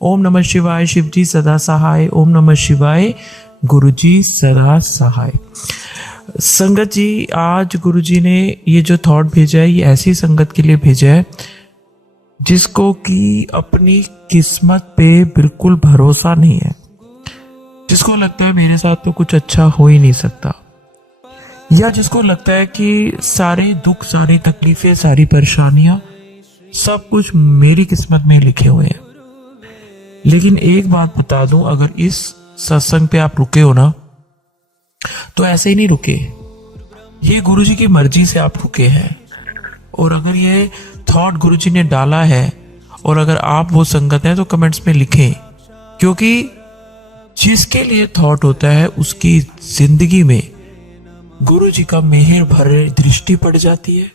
ओम नमः शिवाय, शिव जी सदा सहाय। ओम नमः शिवाय, गुरु जी सदा सहाय। संगत जी, आज गुरु जी ने ये जो थॉट भेजा है, ये ऐसी संगत के लिए भेजा है जिसको कि अपनी किस्मत पे बिल्कुल भरोसा नहीं है, जिसको लगता है मेरे साथ तो कुछ अच्छा हो ही नहीं सकता, या जिसको लगता है कि सारे दुख, सारी तकलीफें, सारी परेशानियां सब कुछ मेरी किस्मत में लिखे हुए हैं। लेकिन एक बात बता दूं, अगर इस सत्संग पे आप रुके हो ना, तो ऐसे ही नहीं रुके, ये गुरुजी की मर्जी से आप रुके हैं। और अगर ये थॉट गुरुजी ने डाला है और अगर आप वो संगत हैं तो कमेंट्स में लिखें, क्योंकि जिसके लिए थॉट होता है उसकी जिंदगी में गुरुजी का मेहर भरे दृष्टि पड़ जाती है,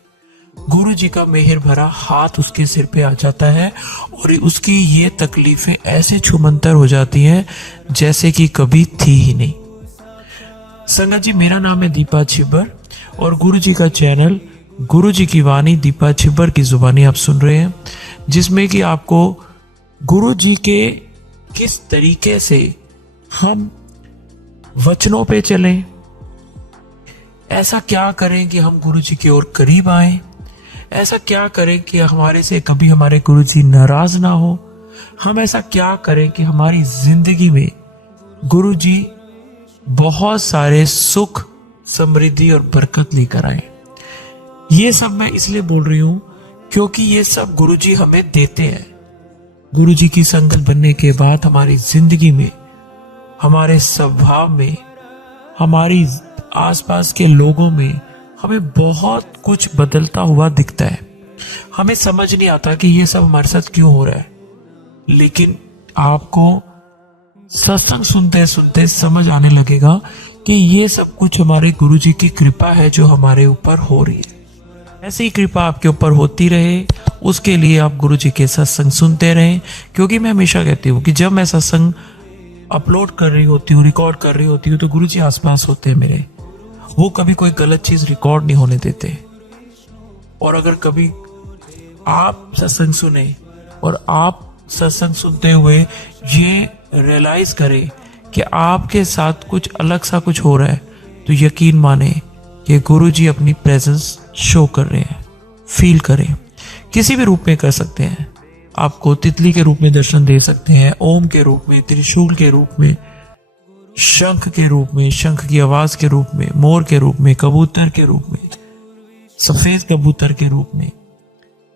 गुरुजी का मेहर भरा हाथ उसके सिर पे आ जाता है और उसकी ये तकलीफें ऐसे छुमंतर हो जाती हैं जैसे कि कभी थी ही नहीं। संगत जी, मेरा नाम है दीपा छिब्बर और गुरुजी का चैनल गुरुजी की वाणी दीपा छिब्बर की जुबानी आप सुन रहे हैं, जिसमें कि आपको गुरुजी के किस तरीके से हम वचनों पे चलें, ऐसा क्या करें कि हम गुरुजी की ओर करीब आएं, ऐसा क्या करें कि हमारे से कभी हमारे गुरुजी नाराज ना हो, हम ऐसा क्या करें कि हमारी जिंदगी में गुरुजी बहुत सारे सुख, समृद्धि और बरकत लेकर आए। ये सब मैं इसलिए बोल रही हूं क्योंकि ये सब गुरुजी हमें देते हैं। गुरुजी की संगत बनने के बाद हमारी जिंदगी में, हमारे स्वभाव में, हमारी आसपास के लोगों में हमें बहुत कुछ बदलता हुआ दिखता है। हमें समझ नहीं आता कि ये सब हमारे साथ क्यों हो रहा है, लेकिन आपको सत्संग सुनते सुनते समझ आने लगेगा कि ये सब कुछ हमारे गुरुजी की कृपा है जो हमारे ऊपर हो रही है। ऐसी कृपा आपके ऊपर होती रहे, उसके लिए आप गुरुजी के सत्संग सुनते रहें। क्योंकि मैं हमेशा कहती हूँ कि जब मैं सत्संग अपलोड कर रही होती हूँ, रिकॉर्ड कर रही होती हूँ, तो गुरुजी आसपास होते हैं मेरे, वो कभी कोई गलत चीज रिकॉर्ड नहीं होने देते। और अगर कभी आप सत्संग सुने और आप सत्संग सुनते हुए ये रियलाइज करें कि आपके साथ कुछ अलग सा कुछ हो रहा है, तो यकीन माने कि गुरुजी अपनी प्रेजेंस शो कर रहे हैं। फील करें, किसी भी रूप में कर सकते हैं। आपको तितली के रूप में दर्शन दे सकते हैं, ओम के रूप में, त्रिशूल के रूप में, शंख के रूप में, शंख की आवाज के रूप में, मोर के रूप में, कबूतर के रूप में, सफेद कबूतर के रूप में,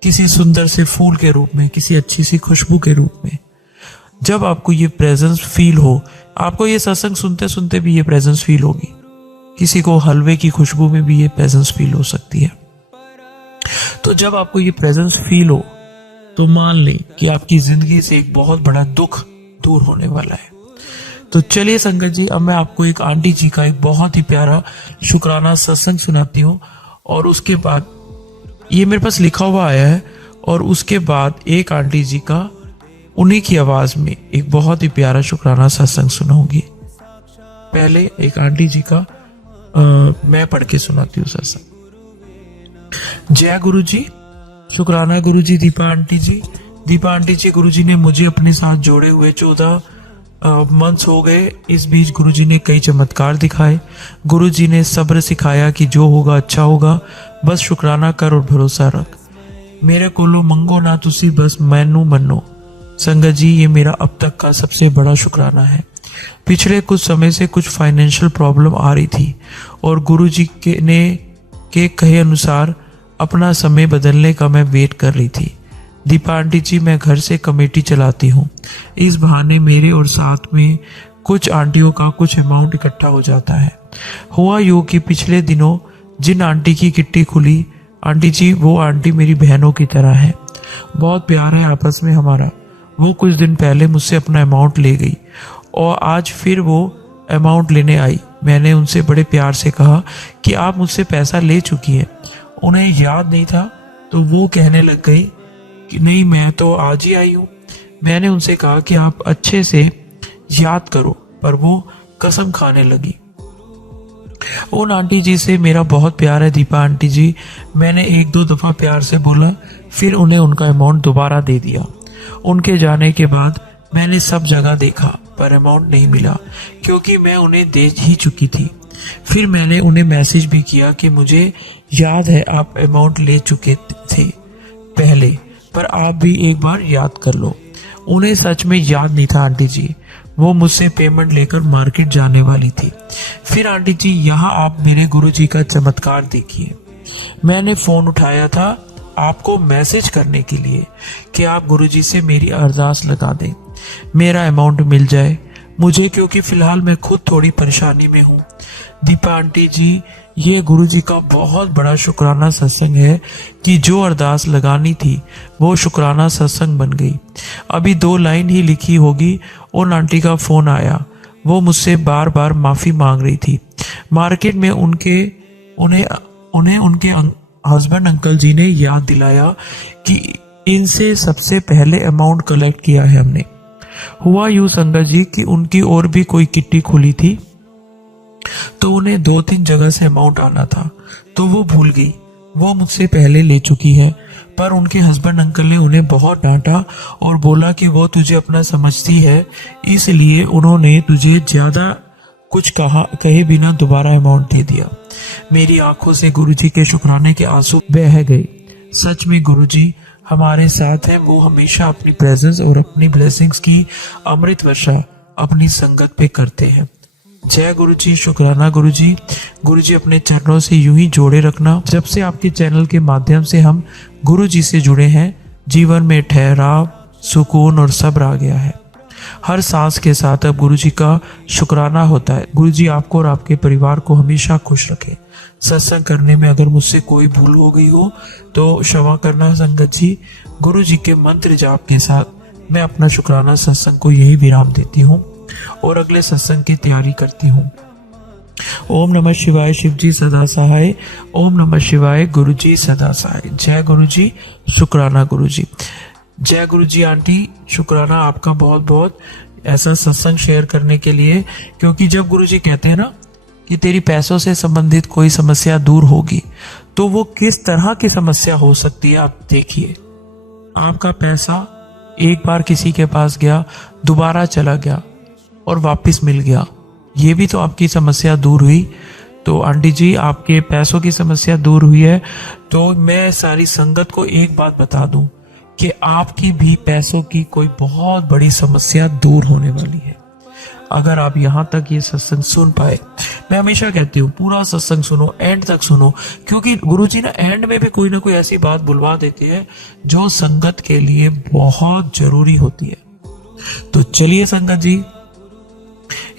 किसी सुंदर से फूल के रूप में, किसी अच्छी सी खुशबू के रूप में। जब आपको ये प्रेजेंस फील हो, आपको ये सत्संग सुनते सुनते भी ये प्रेजेंस फील होगी, किसी को हलवे की खुशबू में भी ये प्रेजेंस फील हो सकती है। तो जब आपको ये प्रेजेंस फील हो, तो मान लें कि आपकी जिंदगी से एक बहुत बड़ा दुख दूर होने वाला है। तो चलिए संगत जी, अब मैं आपको एक आंटी जी का एक बहुत ही प्यारा शुक्राना सत्संग सुनाती हूँ, और उसके बाद ये मेरे पास लिखा हुआ आया है, और उसके बाद एक आंटी जी का उन्हीं की आवाज में एक बहुत ही प्यारा शुक्राना सत्संग सुनाऊंगी। पहले एक आंटी जी का मैं पढ़ के सुनाती हूँ सत्संग। जय गुरु जी, शुक्राना गुरु जी। दीपा आंटी जी, दीपा आंटी जी, गुरु जी ने मुझे अपने साथ जोड़े हुए 14 मंथ्स हो गए। इस बीच गुरुजी ने कई चमत्कार दिखाए। गुरुजी ने सब्र सिखाया कि जो होगा अच्छा होगा, बस शुक्राना कर और भरोसा रख। मेरे कोलो मंगो ना तुसी, बस मैनू मनो। संगत जी, ये मेरा अब तक का सबसे बड़ा शुक्राना है। पिछले कुछ समय से कुछ फाइनेंशियल प्रॉब्लम आ रही थी और गुरुजी के कहे अनुसार अपना समय बदलने का मैं वेट कर रही थी। दीपा आंटी जी, मैं घर से कमेटी चलाती हूँ। इस बहाने मेरे और साथ में कुछ आंटियों का कुछ अमाउंट इकट्ठा हो जाता है। हुआ यूँ कि पिछले दिनों जिन आंटी की किट्टी खुली, आंटी जी वो आंटी मेरी बहनों की तरह है, बहुत प्यार है आपस में हमारा। वो कुछ दिन पहले मुझसे अपना अमाउंट ले गई और आज फिर वो अमाउंट लेने आई। मैंने उनसे बड़े प्यार से कहा कि आप मुझसे पैसा ले चुकी हैं। उन्हें याद नहीं था, तो वो कहने लग गई कि नहीं, मैं तो आज ही आई हूँ। मैंने उनसे कहा कि आप अच्छे से याद करो, पर वो कसम खाने लगी। उन आंटी जी से मेरा बहुत प्यार है दीपा आंटी जी। मैंने 1-2 दफा प्यार से बोला, फिर उन्हें उनका अमाउंट दोबारा दे दिया। उनके जाने के बाद मैंने सब जगह देखा पर अमाउंट नहीं मिला क्योंकि मैं उन्हें दे ही चुकी थी। फिर मैंने उन्हें मैसेज भी किया कि मुझे याद है आप अमाउंट ले चुके थे पहले, पर आप भी एक बार याद कर लो। उन्हें सच में याद नहीं था आंटी जी, वो मुझसे पेमेंट लेकर मार्केट जाने वाली थी। फिर आंटी जी यहाँ आप मेरे गुरुजी का चमत्कार देखिए। मैंने फोन उठाया था आपको मैसेज करने के लिए कि आप गुरुजी से मेरी अरदास लगा दें, मेरा अमाउंट मिल जाए मुझे, क्योंकि फिलहाल मैं खुद थोड़ी परेशानी में हूँ। दीपा आंटी जी, ये गुरुजी का बहुत बड़ा शुक्राना सत्संग है कि जो अरदास लगानी थी वो शुक्राना सत्संग बन गई। अभी 2 लाइन ही लिखी होगी, उन आंटी का फोन आया। वो मुझसे बार बार माफी मांग रही थी। मार्केट में उन्हें उनके हस्बैंड अंकल जी ने याद दिलाया कि इनसे सबसे पहले अमाउंट कलेक्ट किया है हमने। हुआ यूं संगत जी कि उनकी और भी कोई किट्टी खुली थी तो उन्हें 2-3 जगह से अमाउंट आना था, तो वो भूल गई। वो मुझसे पहले ले चुकी है, पर उनके हस्बैंड अंकल ने उन्हें बहुत डांटा और बोला कि वो तुझे अपना समझती है, इसलिए उन्होंने तुझे ज्यादा कुछ कहे बिना दोबारा अमाउंट दे दिया। मेरी आंखों से गुरुजी के शुक्राने के आंसू बह गए। सच में गुरुजी हमारे साथ हैं, वो हमेशा अपनी प्रेजेंस और अपनी ब्लेसिंग्स की अमृत वर्षा अपनी संगत पे करते हैं। जय गुरुजी, शुक्राना गुरुजी। गुरुजी अपने चरणों से यूं ही जोड़े रखना। जब से आपके चैनल के माध्यम से हम गुरुजी से जुड़े हैं, जीवन में ठहराव, सुकून और सब्र आ गया है। हर सांस के साथ अब गुरुजी का शुक्राना होता है। गुरुजी आपको और आपके परिवार को हमेशा खुश रखे। सत्संग करने में अगर मुझसे कोई भूल हो गई हो तो क्षमा करना संगत जी। गुरुजी के मंत्र जाप के साथ मैं अपना शुक्राना सत्संग को यही विराम देती हूँ और अगले सत्संग की तैयारी करती हूँ। ओम नमः शिवाय, शिव जी सदा सहाय। ओम नमः शिवाय, गुरुजी सदा सहाय। जय गुरुजी, शुक्राना गुरुजी। जय गुरुजी आंटी, शुक्राना आपका बहुत बहुत ऐसा सत्संग शेयर करने के लिए, क्योंकि जब गुरुजी कहते हैं ना कि तेरी पैसों से संबंधित कोई समस्या दूर होगी, तो वो किस तरह की समस्या हो सकती है आप देखिए। आपका पैसा एक बार किसी के पास गया, दोबारा चला गया और वापस मिल गया, ये भी तो आपकी समस्या दूर हुई। तो आंटी जी आपके पैसों की समस्या दूर हुई है, तो मैं सारी संगत को एक बात बता दूं कि आपकी भी पैसों की कोई बहुत बड़ी समस्या दूर होने वाली है, अगर आप यहाँ तक ये सत्संग सुन पाए। मैं हमेशा कहती हूँ पूरा सत्संग सुनो, एंड तक सुनो, क्योंकि गुरुजी ना एंड में भी कोई ना कोई ऐसी बात बुलवा देते हैं जो संगत के लिए बहुत जरूरी होती है। तो चलिए संगत जी,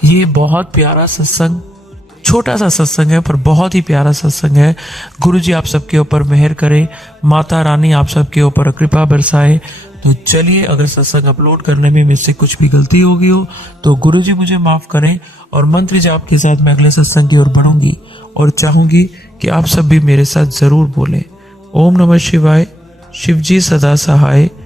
ये बहुत प्यारा सत्संग, छोटा सा सत्संग है पर बहुत ही प्यारा सत्संग है। गुरुजी आप सबके ऊपर मेहर करे, माता रानी आप सबके ऊपर कृपा बरसाए। तो चलिए, अगर सत्संग अपलोड करने में मुझसे कुछ भी गलती हो गई हो तो गुरुजी मुझे माफ करें, और मंत्र जाप के साथ मैं अगले सत्संग की ओर बढ़ूंगी और चाहूंगी कि आप सब भी मेरे साथ जरूर बोलें। ओम नमः शिवाय, शिव जी सदा सहाय।